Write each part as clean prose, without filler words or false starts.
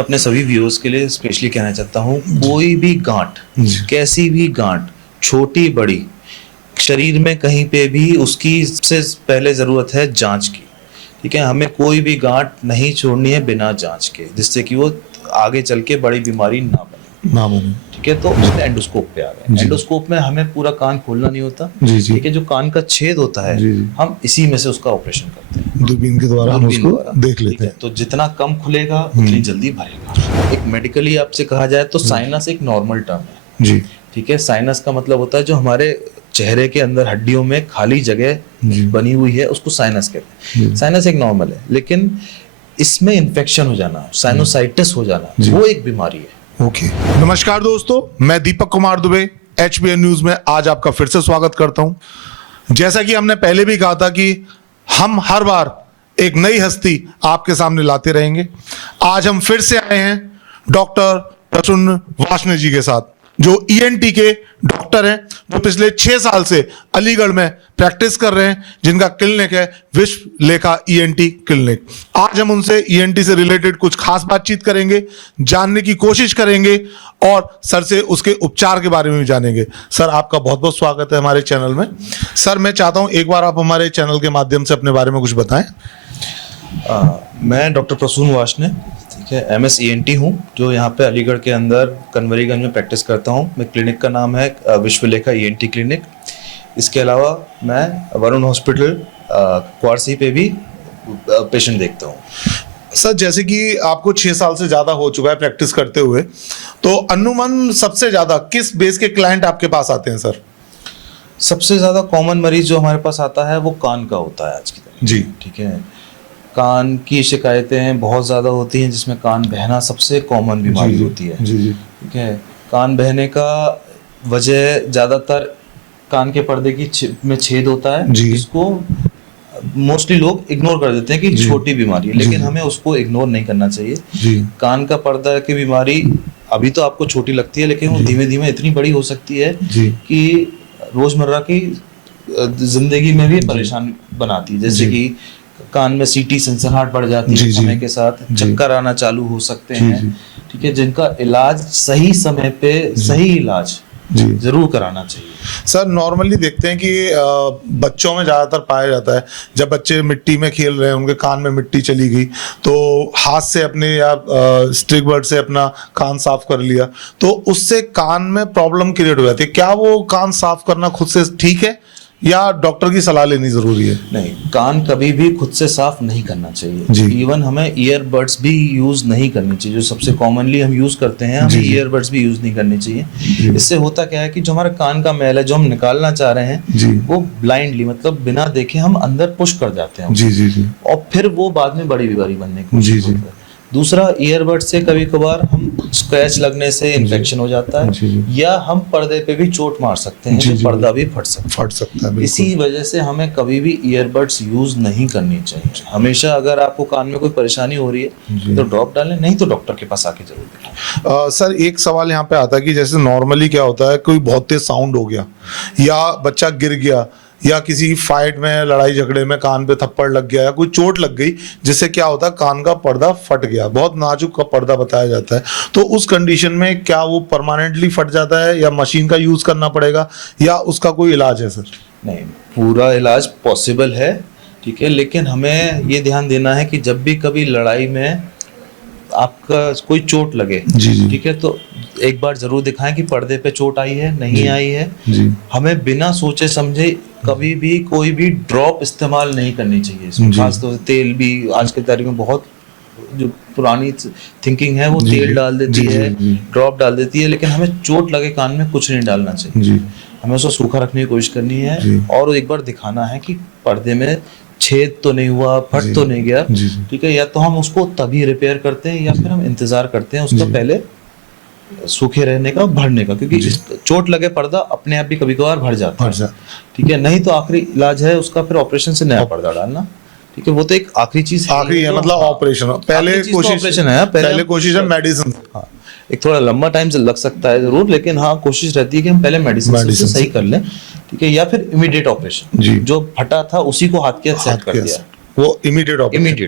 मैं अपने सभी व्यूअर्स के लिए स्पेशली कहना चाहता हूँ, कोई भी गांठ, कैसी भी गांठ, छोटी बड़ी, शरीर में कहीं पे भी, उसकी सबसे पहले ज़रूरत है जांच की। ठीक है, हमें कोई भी गांठ नहीं छोड़नी है बिना जांच के, जिससे कि वो आगे चल के बड़ी बीमारी ना बने। ठीक है, तो उसमें एंडोस्कोप पे आ गए। एंडोस्कोप में हमें पूरा कान खोलना नहीं होता। ठीक है, जो कान का छेद होता है हम इसी में से उसका ऑपरेशन करते हैं, दूरबीन के द्वारा हम उसको देख लेते हैं। तो जितना कम खुलेगा उतनी जल्दी भरेगा। एक मेडिकली आपसे कहा जाए तो साइनस एक नॉर्मल टर्म है जी। ठीक है, साइनस का मतलब होता है जो हमारे चेहरे के अंदर हड्डियों में खाली जगह बनी हुई है, उसको साइनस कहते हैं। साइनस एक नॉर्मल है, लेकिन इसमें इन्फेक्शन हो जाना, साइनोसाइटिस हो जाना, वो एक बीमारी है। ओके। नमस्कार दोस्तों, मैं दीपक कुमार दुबे HBN न्यूज में आज आपका फिर से स्वागत करता हूं। जैसा कि हमने पहले भी कहा था कि हम हर बार एक नई हस्ती आपके सामने लाते रहेंगे। आज हम फिर से आए हैं डॉक्टर प्रसून वार्ष्णेय जी के साथ, जो ENT के डॉक्टर हैं, जो पिछले 6 साल से अलीगढ़ में प्रैक्टिस कर रहे हैं, जिनका क्लिनिक है विश्वलेखा ENT क्लिनिक। आज हम उनसे ENT से रिलेटेड कुछ खास बातचीत करेंगे, जानने की कोशिश करेंगे और सर से उसके उपचार के बारे में भी जानेंगे। सर, आपका बहुत बहुत स्वागत है हमारे चैनल में। सर, मैं चाहता हूं एक बार आप हमारे चैनल के माध्यम से अपने बारे में कुछ बताएं। मैं डॉक्टर प्रसून वार्ष्णेय, ठीक है, MS ENT हूँ, जो यहाँ पे अलीगढ़ के अंदर कन्वरीगंज में प्रैक्टिस करता हूँ। मेरे क्लिनिक का नाम है विश्वलेखा ENT क्लिनिक। इसके अलावा मैं वरुण हॉस्पिटल क्वारसी पे भी पेशेंट देखता हूँ। सर, जैसे कि आपको 6 साल से ज़्यादा हो चुका है प्रैक्टिस करते हुए, तो अनुमान सबसे ज़्यादा किस बेस के क्लाइंट आपके पास आते हैं सर? सबसे ज़्यादा कॉमन मरीज जो हमारे पास आता है वो कान का होता है आज की तारीख। जी। ठीक है, कान की शिकायतें बहुत ज़्यादा होती हैं, जिसमें कान बहना सबसे कॉमन बीमारी होती है। जी। ठीक है, कान बहने का वजह ज़्यादातर कान के पर्दे की में छेद होता है, जिसको मोस्टली लोग इग्नोर कर देते हैं कि छोटी बीमारी है, लेकिन हमें उसको इग्नोर नहीं करना चाहिए। कान का पर्दा की बीमारी अभी तो आपको छोटी लगती है, लेकिन वो धीमे धीमे इतनी बड़ी हो सकती है कि रोजमर्रा की जिंदगी में भी परेशान बनाती है। जैसे कि कान में CT सनसनाहट बढ़ जाती है समय के साथ, चक्कर आना चालू हो सकते हैं। ठीक है, जिनका इलाज सही समय पे सही इलाज जरूर कराना चाहिए। सर, नॉर्मली देखते हैं कि बच्चों में ज्यादातर पाया जाता है, जब बच्चे मिट्टी में खेल रहे हैं, उनके कान में मिट्टी चली गई, तो हाथ से अपने या स्टिक बर्ड से अपना कान साफ कर लिया, तो उससे कान में प्रॉब्लम क्रिएट हो जाती है। क्या वो कान साफ करना खुद से ठीक है या डॉक्टर की सलाह लेनी जरूरी है? नहीं, कान कभी भी खुद से साफ नहीं करना चाहिए। इवन हमें ईयरबड्स भी यूज नहीं करनी चाहिए, जो सबसे कॉमनली हम यूज करते हैं, हमें ईयरबड्स भी यूज नहीं करनी चाहिए। इससे होता क्या है कि जो हमारा कान का मैल है, जो हम निकालना चाह रहे हैं, वो ब्लाइंडली, मतलब बिना देखे हम अंदर पुश कर जाते हैं, और फिर वो बाद में बड़ी बीमारी बनने की कोशिश होती है। दूसरा, ईयरबड से कभी कभार हम स्क्रैच लगने से इन्फेक्शन हो जाता है, या हम पर्दे पे भी चोट मार सकते हैं, जो पर्दा भी फट सकता है। इसी वजह से हमें कभी भी ईयरबड्स यूज नहीं करनी चाहिए। हमेशा अगर आपको कान में कोई परेशानी हो रही है तो ड्रॉप डालें, नहीं तो डॉक्टर के पास आके जरूर दिखाएं। सर, एक सवाल यहाँ पे आता है कि जैसे नॉर्मली क्या होता है, कोई बहुत तेज साउंड हो गया या बच्चा गिर गया या किसी फाइट में, लड़ाई झगड़े में कान पे थप्पड़ लग गया या कोई चोट लग गई, जिससे क्या होता है कान का पर्दा फट गया, बहुत नाजुक का पर्दा बताया जाता है, तो उस कंडीशन में क्या वो परमानेंटली फट जाता है या मशीन का यूज करना पड़ेगा या उसका कोई इलाज है सर? नहीं, पूरा इलाज पॉसिबल है। ठीक है, लेकिन हमें ये ध्यान देना है कि जब भी कभी लड़ाई में आपका कोई चोट लगे, ठीक है, तो एक बार जरूर दिखाएं कि पर्दे पे चोट आई है, नहीं आई है। हमें बिना सोचे समझे कभी भी कोई भी ड्रॉप इस्तेमाल नहीं करनी चाहिए। इसमें खासतौर से तेल भी आज की तारीख में बहुत, जो पुरानी थिंकिंग है वो तेल डाल देती है, ड्रॉप डाल देती है, लेकिन हमें चोट लगे कान में कुछ नहीं डालना चाहिए। हमें उसको सूखा रखने की कोशिश करनी है और एक बार दिखाना है कि पर्दे में छेद तो नहीं हुआ, फट तो नहीं गया। ठीक है, या तो हम उसको तभी रिपेयर करते हैं या फिर हम इंतजार करते हैं उसका पहले सूखे रहने का, भरने का, क्योंकि चोट लगे पर्दा अपने आप भी कभी कभार भर जाता है। ठीक है, नहीं तो आखिरी इलाज है उसका फिर ऑपरेशन से नया पर्दा डालना। ठीक है, वो तो एक आखिरी चीज आखिरी है, मतलब ऑपरेशन पहले कोशिश, ऑपरेशन है, पहले कोशिश है मेडिसिन। हाँ, एक थोड़ा लंबा टाइम से लग सकता है जरूर, लेकिन हाँ कोशिश रहती है कि हम पहले मेडिसिन से सही कर लें। ठीक है, या फिर इमीडिएट ऑपरेशन, जो फटा था उसी को हाथ के सेट कर दिया, वो इमीडिएट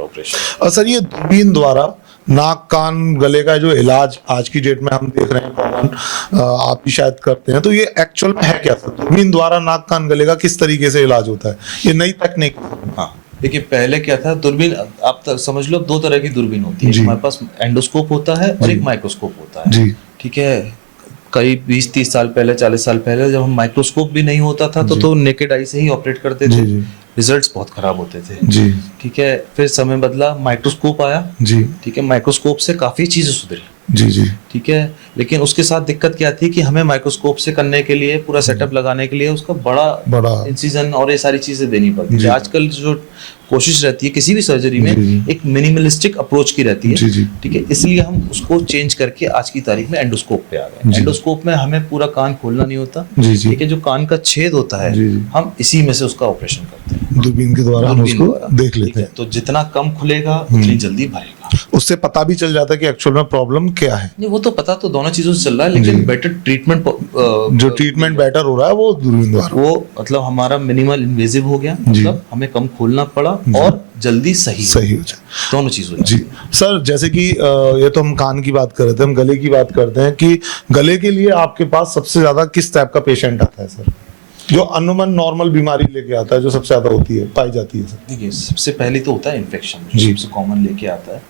ऑपरेशन। और सर, ये दूरबीन द्वारा नाक कान गले का जो इलाज आज की डेट में हम देख रहे हैं कॉमन, आप भी शायद करते हैं, तो ये एक्चुअल में है क्या सर? दूरबीन द्वारा नाक कान गले का किस तरीके से इलाज होता है? ये नई तकनीक। हाँ, देखिए पहले क्या था, दूरबीन आप समझ लो दो तरह की दूरबीन होती है। हमारे पास एंडोस्कोप होता है और एक माइक्रोस्कोप होता है। ठीक है, करीब 20-30 साल पहले, 40 साल पहले जब हम माइक्रोस्कोप भी नहीं होता था तो नेकेड आई से ही ऑपरेट करते थे। रिजल्ट्स बहुत खराब होते थे। ठीक है, फिर समय बदला, माइक्रोस्कोप आया। ठीक है, माइक्रोस्कोप से काफी चीजें सुधरी। ठीक है, लेकिन उसके साथ दिक्कत क्या थी कि हमें माइक्रोस्कोप से करने के लिए, पूरा सेटअप लगाने के लिए उसका बड़ा इंसिजन और ये सारी चीजें देनी पड़ती है। आजकल जो कोशिश रहती है किसी भी सर्जरी में, एक मिनिमलिस्टिक अप्रोच की रहती है। ठीक है, इसलिए हम उसको चेंज करके आज की तारीख में एंडोस्कोप पे आ गए। एंडोस्कोप में हमें पूरा कान खोलना नहीं होता। ठीक है, जो कान का छेद होता है हम इसी में से उसका ऑपरेशन करते हैं, दूरबीन के द्वारा हम उसको देख लेते हैं। तो जितना कम खुलेगा उतनी जल्दी भरेगा। उससे पता भी चल जाता है कि एक्चुअल में प्रॉब्लम क्या है। नहीं, वो तो पता तो दोनों चीजों से चल रहा है, लेकिन बेटर ट्रीटमेंट, जो ट्रीटमेंट बेटर हो रहा है वो दूरबीन द्वारा, वो मतलब हमारा मिनिमल इन्वेजिव हो गया, मतलब हमें कम खोलना पड़ा और जल्दी सही हो जाए, दोनों चीज हो जाती है। सर, जैसे कि ये तो हम कान की बात कर रहे थे, हम गले की बात करते हैं कि गले के लिए आपके पास सबसे ज्यादा किस टाइप का पेशेंट आता है सर, जो अनोमन नॉर्मल बीमारी लेके आता है, जो सबसे ज्यादा होती है, पाई जाती है सर? देखिए, सबसे पहले तो होता है इन्फेक्शन, सबसे कॉमन लेके आता है।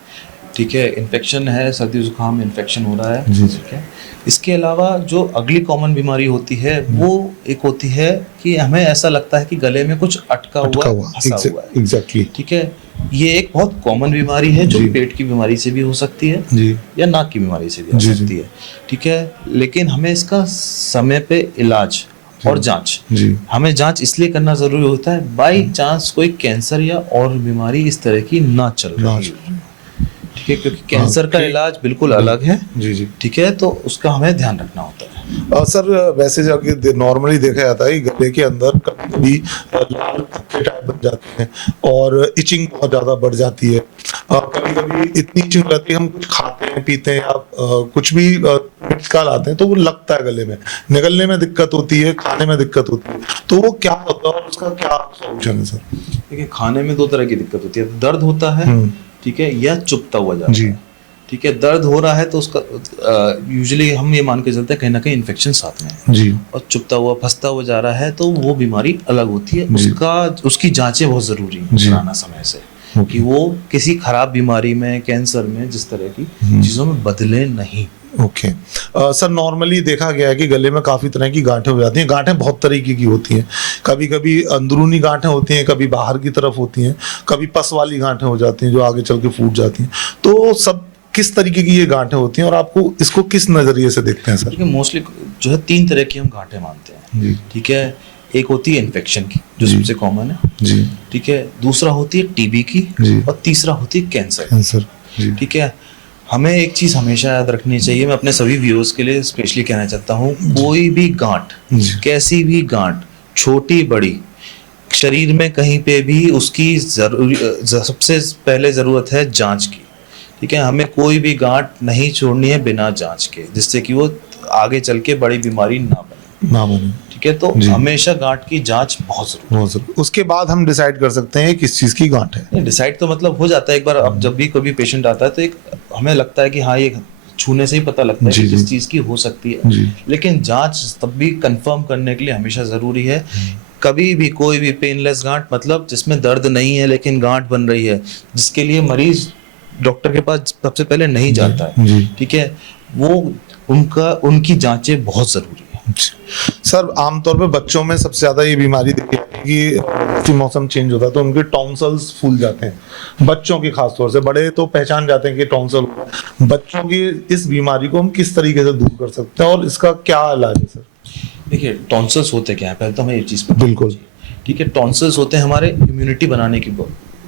ठीक है, इन्फेक्शन है, सर्दी जुकाम इन्फेक्शन हो रहा है। ठीक है, इसके अलावा जो अगली कॉमन बीमारी होती है वो एक होती है कि हमें ऐसा लगता है कि गले में कुछ अटका हुआ फंसा हुआ है। एग्जैक्टली। ठीक है, ये एक बहुत कॉमन बीमारी है जो पेट की बीमारी से भी हो सकती है या नाक की बीमारी से भी हो सकती है। ठीक है, लेकिन हमें इसका समय पे इलाज और जांच, हमें जांच इसलिए करना जरूरी होता है, बाई चांस कोई कैंसर या और बीमारी इस तरह की ना चल रही है। ठीक है, क्योंकि कैंसर का इलाज बिल्कुल अलग है। ठीक है, तो उसका हमें ध्यान रखना होता है। सर, वैसे जब नॉर्मली देखा जाता है कि गले के अंदर कभी लाल धब्बे टाइप बन जाते हैं और इचिंग बहुत ज्यादा बढ़ जाती है। कभी कभी इतनी इचिंग रहती है, हम कुछ खाते हैं पीते हैं या कुछ भी निकाल आते हैं तो वो लगता है गले में, निकलने में दिक्कत होती है, खाने में दिक्कत होती है, तो वो क्या होता है और उसका क्या सॉल्यूशन है सर? देखिए, खाने में दो तरह की दिक्कत होती है, दर्द होता है, ठीक है, या चुभता हुआ जाता है। ठीक है, दर्द हो रहा है तो उसका यूजुअली हम ये मान के चलते हैं कहीं ना कहीं इन्फेक्शन साथ में है। और चुभता हुआ फंसता हुआ जा रहा है तो वो बीमारी अलग होती है। उसकी जांचें बहुत जरूरी है कराना समय से, कि वो किसी खराब बीमारी में, कैंसर में, जिस तरह की चीजों में बदले नहीं। ओके। सर, नॉर्मली देखा गया है कि गले में काफी तरह की गांठें हो जाती हैं। गांठें बहुत तरीके की होती हैं, कभी कभी अंदरूनी गांठें होती हैं, कभी बाहर की तरफ होती हैं, कभी पस वाली गांठें हो जाती हैं जो आगे चल के फूट जाती हैं। तो सब किस तरीके की ये गांठें होती हैं और आपको इसको किस नजरिए से देखते हैं सर? मोस्टली जो है 3 तरह की हम गांठें मानते हैं। ठीक है, एक होती है इन्फेक्शन की जो सबसे कॉमन है। ठीक है, दूसरा होती है टीबी की और तीसरा होती है कैंसर। ठीक है, हमें एक चीज हमेशा याद रखनी चाहिए, मैं अपने सभी व्यूअर्स के लिए स्पेशली कहना चाहता हूँ, कोई भी गांठ, कैसी भी गांठ, छोटी बड़ी, शरीर में कहीं पे भी उसकी सबसे पहले जरूरत है जांच की। ठीक है, हमें कोई भी गांठ नहीं छोड़नी है बिना जांच के, जिससे कि वो आगे चल के बड़ी बीमारी ना बने। ठीक है, तो हमेशा गांठ की जांच बहुत जरूरी। उसके बाद हम डिसाइड कर सकते हैं किस चीज की गांठ है। डिसाइड तो मतलब हो जाता है एक बार, अब जब भी कोई पेशेंट आता है तो एक हमें लगता है कि हाँ, ये छूने से ही पता लगता है कि किस चीज की हो सकती है, लेकिन जांच तब भी कंफर्म करने के लिए हमेशा जरूरी है। कभी भी कोई भी पेनलेस गांठ, मतलब जिसमें दर्द नहीं है लेकिन गांठ बन रही है, जिसके लिए मरीज डॉक्टर के पास सबसे पहले नहीं जाता है। ठीक है, वो उनकी जांचें बहुत जरूरी है। सर, आमतौर पे बच्चों में सबसे ज्यादा ये बीमारी देखी जाती है कि मौसम चेंज होता है तो उनके टॉन्सल्स फूल जाते हैं, बच्चों के खास तौर से। बड़े तो पहचान जाते हैं कि टॉन्सल, बच्चों की इस बीमारी को हम किस तरीके से दूर कर सकते हैं और इसका क्या इलाज है सर? देखिए, टॉन्सल्स होते क्या है, पहले तो हमें ये चीज बिल्कुल। ठीक है, टॉन्सल्स होते हैं हमारे इम्यूनिटी बनाने की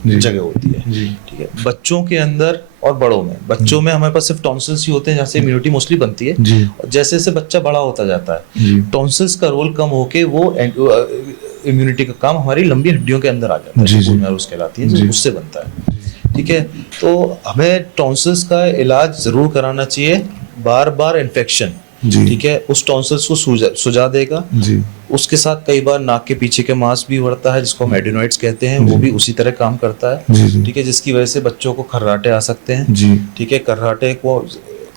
जगह होती है। ठीक है, बच्चों के अंदर और बड़ों में, बच्चों में हमारे पास सिर्फ टॉन्सिल्स ही होते हैं जहाँ से इम्यूनिटी मोस्टली बनती है, और जैसे जैसे बच्चा बड़ा होता जाता है टॉन्सिल्स का रोल कम होके वो इम्यूनिटी का काम हमारी लंबी हड्डियों के अंदर आ जाता है, उसके कहलाती है, उससे बनता है। ठीक है, तो हमें टॉन्सिल्स का इलाज जरूर कराना चाहिए। बार बार इन्फेक्शन जी। ठीक है, उस टॉन्सिल्स को सुझा देगा जी। उसके साथ कई बार नाक के पीछे के मांस भी बढ़ता है जिसको हम एडिनोइड्स कहते हैं, वो भी उसी तरह काम करता है। जी जी। ठीक है, जिसकी वजह से बच्चों को खर्राटे आ सकते हैं। जी। ठीक है, खर्राटे को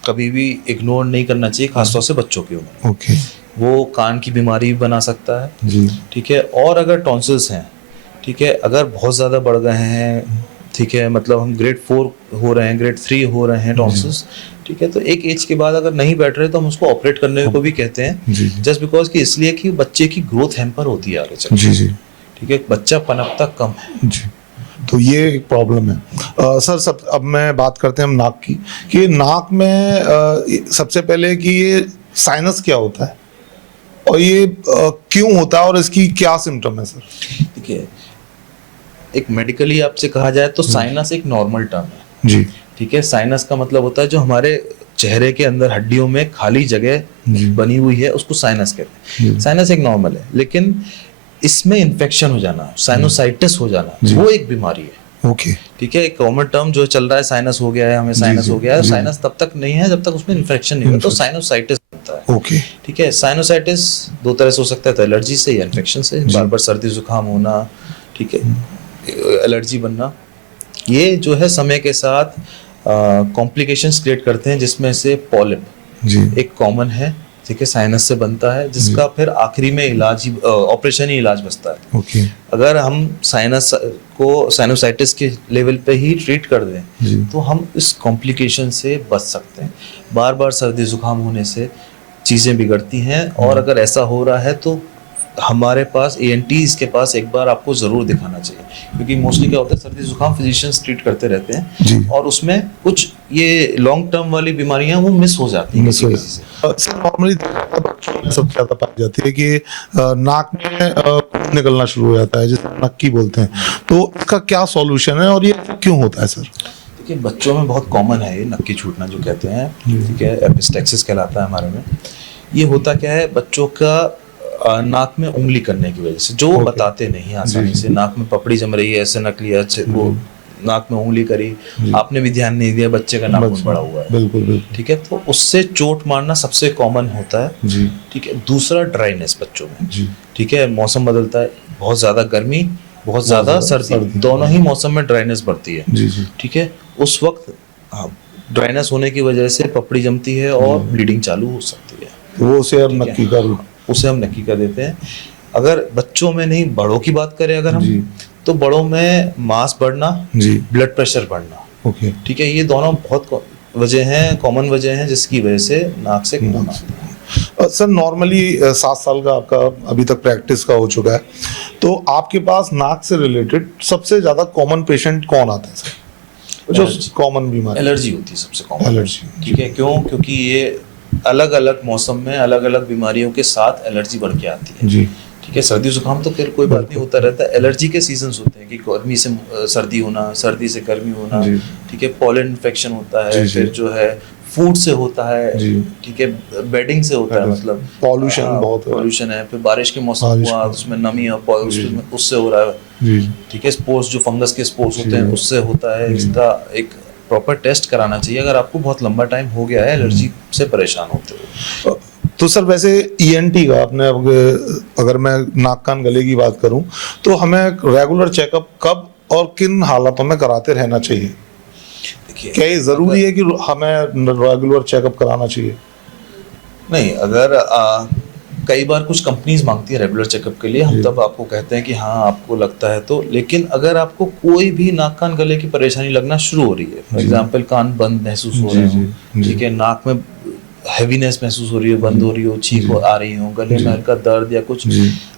कभी भी इग्नोर नहीं करना चाहिए, खासतौर से बच्चों की उम्र में। ओके। वो कान की बीमारी भी बना सकता है। जी। ठीक है, और अगर टॉन्सिल्स हैं, ठीक है, अगर बहुत ज़्यादा बढ़ गए हैं, ठीक है, मतलब हम ग्रेड 4 हो रहे हैं, ग्रेड 3 हो रहे हैं टॉन्सिल्स, ठीक है, तो एक एज के बाद अगर नहीं बैठ रहे तो हम उसको ऑपरेट करने को भी कहते हैं। जी। जस्ट बिकॉज कि इसलिए कि बच्चे की ग्रोथ हैम्पर होती है आगे चल के। जी जी। ठीक है, बच्चा पनपता कम है। जी, तो ये एक प्रॉब्लम है। सर सब अब मैं बात करते हैं हम नाक की, कि नाक में सबसे पहले कि ये साइनस क्या होता है और ये क्यों होता है और इसकी क्या सिम्टम है सर? ठीक है, एक मेडिकली आपसे कहा जाए तो साइनस एक नॉर्मल टर्म है। जी। ठीक है, साइनस का मतलब होता है जो हमारे चेहरे के अंदर हड्डियों में खाली जगह बनी हुई है उसको साइनस कहते हैं। साइनस एक नॉर्मल है, लेकिन इसमें इन्फेक्शन हो जाना, साइनोसाइटिस हो जाना, वो एक बीमारी है। ओके। ठीक है, एक कॉमन टर्म जो चल रहा है साइनस हो गया है, हमें साइनस हो गया है, साइनस तब तक नहीं है जब तक उसमें इन्फेक्शन नहीं होता, तो साइनोसाइटिस होता है। ओके। ठीक है, साइनोसाइटिस दो तरह से हो सकता है, तो एलर्जी से या इन्फेक्शन से, बार बार सर्दी जुकाम होना, ठीक है, एलर्जी बनना, ये जो है समय के साथ कॉम्प्लिकेशंस क्रिएट करते हैं, जिसमें से पॉलिप एक कॉमन है। ठीक है, साइनस से बनता है, जिसका फिर आखिरी में इलाज ही ऑपरेशन ही इलाज बचता है। ओके। अगर हम साइनस को साइनोसाइटिस के लेवल पे ही ट्रीट कर दें तो हम इस कॉम्प्लिकेशन से बच सकते हैं। बार बार सर्दी जुकाम होने से चीज़ें बिगड़ती हैं, और अगर ऐसा हो रहा है तो हमारे पास ENTs के पास एक बार आपको ज़रूर दिखाना चाहिए, क्योंकि मोस्टली क्या होता है, सर्दी जुकाम फिजिशियंस ट्रीट करते रहते हैं और उसमें कुछ ये लॉन्ग टर्म वाली बीमारियां वो मिस हो जाती हैं किसी से। सर नॉर्मली बच्चों में सबसे ज़्यादा पाई जाती है कि नाक में खून निकलना शुरू हो जाता है, जिसे नक्की बोलते हैं, तो इसका क्या सॉल्यूशन है और ये क्यों होता है सर? देखिए, बच्चों में बहुत कॉमन है ये नक्की छूटना जो कहते हैं। ठीक है, एपिस्टेक्सिस कहलाता है हमारे में। ये होता क्या है, बच्चों का नाक में उंगली करने की वजह से, जो वो बताते नहीं आसानी से, नाक में पपड़ी जम रही है, ऐसे नकली अच्छे वो नाक में उंगली करी, आपने भी ध्यान नहीं दिया, बच्चे का नाखून बड़ा हुआ है। बिल्कुल बिल्कुल। ठीक है, तो उससे चोट मारना सबसे कॉमन होता है। जी। ठीक है, दूसरा ड्राइनेस बच्चों में। जी। ठीक है, मौसम बदलता है, बहुत ज्यादा गर्मी, बहुत ज्यादा सर्दी, दोनों ही मौसम में ड्राइनेस बढ़ती है। जी जी। ठीक है, उस वक्त ड्राइनेस होने की वजह से पपड़ी जमती है और ब्लीडिंग चालू हो सकती है, वो उसे हम नक्की का रूप, उसे हम नक्की कर देते हैं। अगर बच्चों में नहीं, बड़ों की बात करें अगर हम, तो बड़ों में मांस बढ़ना, ब्लड प्रेशर बढ़ना। ओके। ठीक है, ये दोनों बहुत वजह हैं, कॉमन वजह हैं जिसकी वजह से नाक से खून आता है। सर नॉर्मली 7 साल का आपका अभी तक प्रैक्टिस का हो चुका है, तो आपके पास नाक से रिलेटेड सबसे ज्यादा कॉमन पेशेंट कौन आता है सर? जो कॉमन बीमारी एलर्जी होती है सबसे कॉमन। एलर्जी। ठीक है, क्यों? क्योंकि ये अलग अलग मौसम में अलग अलग बीमारियों के साथ एलर्जी बढ़ के आती है। जी। ठीक है, सर्दी जुकाम तो फिर कोई बात नहीं, होता रहता है। एलर्जी के सीजन्स होते हैं कि गर्मी से सर्दी होना, सर्दी से गर्मी होना। ठीक है, पॉलन इन्फेक्शन होता है, फिर जो है फूड से होता है। ठीक है, बेडिंग से होता है, मतलब पॉल्यूशन बहुत पॉल्यूशन है, फिर बारिश के मौसम हुआ उसमें नमी और उससे हो रहा है। ठीक है, स्पोर्स जो फंगस के स्पोर्स होते हैं उससे होता है। इसका एक प्रॉपर टेस्ट कराना चाहिए अगर आपको बहुत लंबा टाइम हो गया है एलर्जी से परेशान होते हुए। तो सर वैसे ENT का आपने अगर मैं नाक कान गले की बात करूं तो हमें रेगुलर चेकअप कब और किन हालातों में कराते रहना चाहिए? देखिए, क्या ये जरूरी है कि हमें रेगुलर चेकअप कराना चाहिए? नहीं, अगर कई बार कुछ कंपनीज मांगती है रेगुलर चेकअप के लिए, हम तब आपको कहते हैं कि हाँ आपको लगता है तो। लेकिन अगर आपको कोई भी नाक कान गले की परेशानी लगना शुरू हो रही है, फॉर एग्जांपल कान बंद महसूस हो रहे हो, ठीक है, नाक में हैवीनेस महसूस हो रही है, बंद हो रही हो, छींक आ रही हो, गले में हल्का दर्द या कुछ,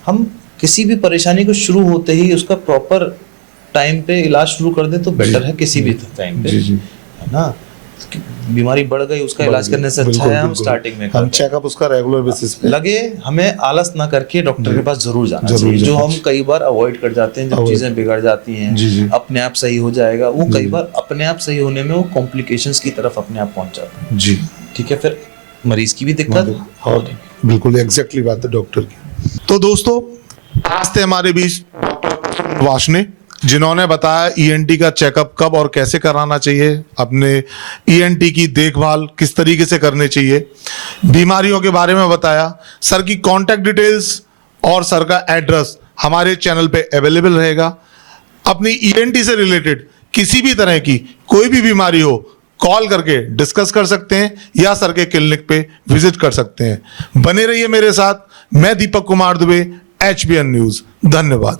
हम किसी भी परेशानी को शुरू होते ही उसका प्रॉपर टाइम पे इलाज शुरू कर दें तो बेटर है किसी भी टाइम पे, है ना। बीमारी बढ़ गई उसका इलाज करने से अच्छा है हम स्टार्टिंग में हम चेकअप उसका रेगुलर बेसिस पे लगे, हमें आलस ना करके डॉक्टर के पास जरूर जाना चाहिए, जो हम कई बार अवॉइड कर जाते हैं। जब चीजें बिगड़ जाती हैं, अपने आप सही हो जाएगा, वो कई बार अपने आप सही होने में वो कॉम्प्लिकेशंस की तरफ अपने आप पहुंच जाते हैं। जी, ठीक है, फिर मरीज की भी दिक्कत। और बिल्कुल एग्जैक्टली बात है डॉक्टर की। तो दोस्तों आज थे हमारे बीच वाशने, जिन्होंने बताया ईएनटी का चेकअप कब और कैसे कराना चाहिए, अपने ईएनटी की देखभाल किस तरीके से करनी चाहिए, बीमारियों के बारे में बताया। सर की कांटेक्ट डिटेल्स और सर का एड्रेस हमारे चैनल पे अवेलेबल रहेगा। अपनी ईएनटी से रिलेटेड किसी भी तरह की कोई भी बीमारी हो, कॉल करके डिस्कस कर सकते हैं या सर के क्लिनिक पे विजिट कर सकते हैं। बने रहिए मेरे साथ। मैं दीपक कुमार दुबे, HBN न्यूज। धन्यवाद।